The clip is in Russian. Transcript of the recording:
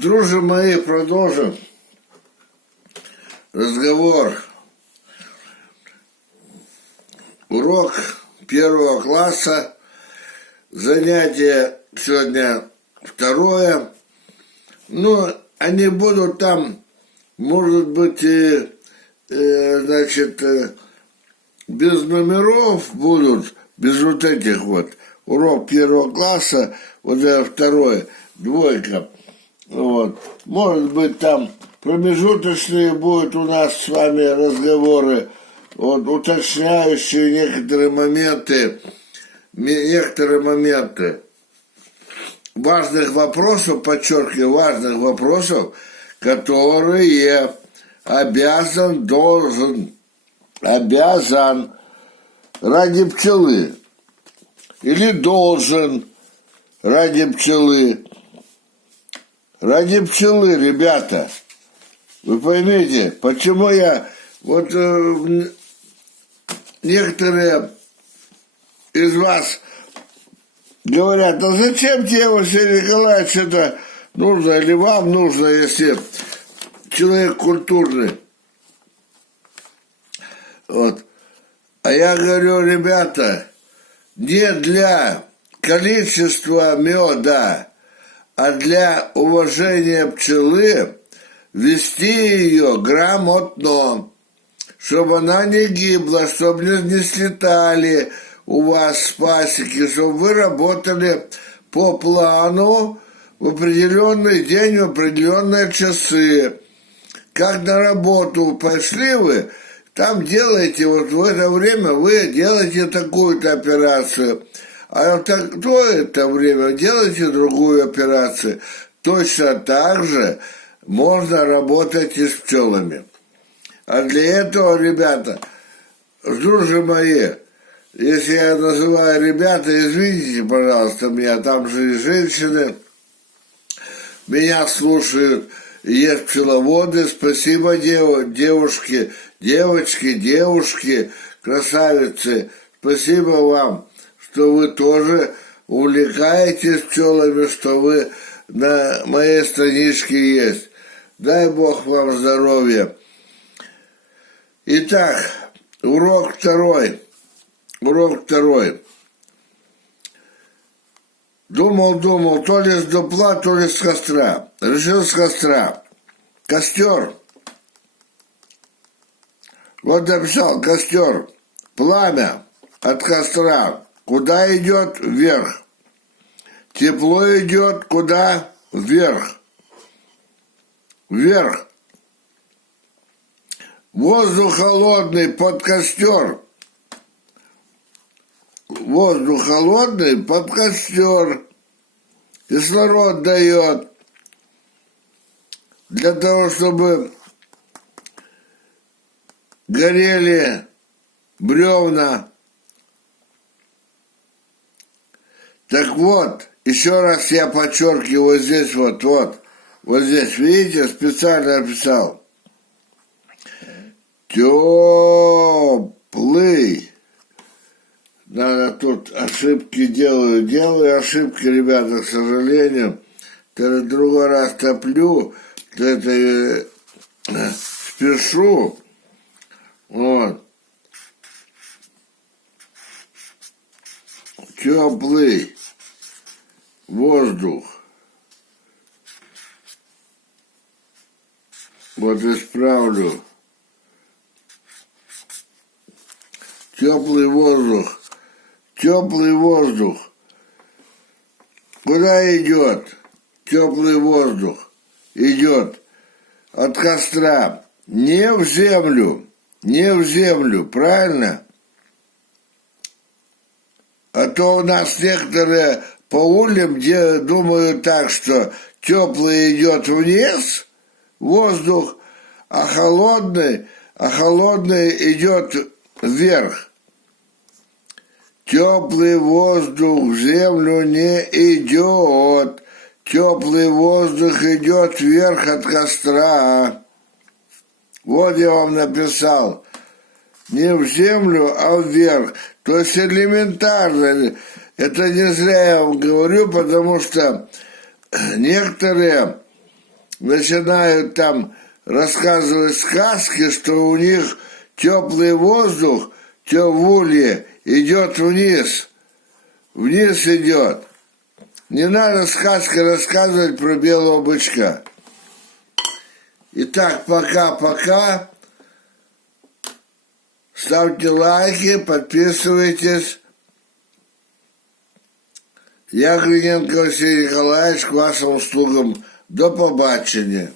Друзья мои, продолжим разговор. Урок 1 класса. Занятие сегодня 2. Ну, они будут там, может быть, без номеров будут, без вот этих вот. Урок 1 класса, вот это 2, 2. Вот. Может быть, там промежуточные будут у нас с вами разговоры, вот, уточняющие некоторые моменты важных вопросов, подчеркиваю, важных вопросов, которые обязан ради пчелы или должен ради пчелы. Ради пчелы, ребята. Вы поймите, почему я... Вот некоторые из вас говорят, а зачем тебе, Василий Николаевич, это нужно или вам нужно, если человек культурный? Вот. А я говорю, ребята, не для количества меда, а для уважения пчелы вести ее грамотно, чтобы она не гибла, чтобы не слетали у вас с пасеки, чтобы вы работали по плану в определенный день, в определенные часы. Как на работу пошли вы, там делаете, вот в это время вы делаете такую-то операцию, а в такое-то время делаете другую операцию. Точно так же можно работать и с пчелами. А для этого, ребята, друзья мои, если я называю ребята, извините, пожалуйста, меня там же и женщины, меня слушают, есть пчеловоды, спасибо, девушки, красавицы, спасибо вам, что вы тоже увлекаетесь пчелами, что вы на моей страничке есть. Дай Бог вам здоровья. Итак, урок 2. Думал, то ли с дупла, то ли с костра. Решил с костра. Костер. Вот написал, костер. Пламя от костра. Куда идет? Вверх. Тепло идет куда? Вверх. Вверх. Воздух холодный под костер. Воздух холодный под костер. Кислород дает. Для того, чтобы горели бревна. Так вот, еще раз я подчеркиваю здесь вот здесь, видите, специально написал. Теплый. Надо тут ошибки делаю ошибки, ребята, к сожалению. Другой раз топлю, это спешу. Вот. Теплый воздух. Вот исправлю. Теплый воздух. Теплый воздух. Куда идет? Теплый воздух идет от костра. Не в землю, правильно? А то у нас некоторые по улицам думают так, что теплый идет вниз, воздух, а холодный идет вверх. Теплый воздух в землю не идет. Теплый воздух идет вверх от костра. Вот я вам написал. Не в землю, а вверх. То есть элементарно. Это не зря я вам говорю, потому что некоторые начинают там рассказывать сказки, что у них теплый воздух в улье идет вниз. Вниз идет. Не надо сказки рассказывать про белого бычка. Итак, пока-пока. Ставьте лайки, подписывайтесь. Я Гриненко Василий Николаевич, к вашим услугам. До побачення.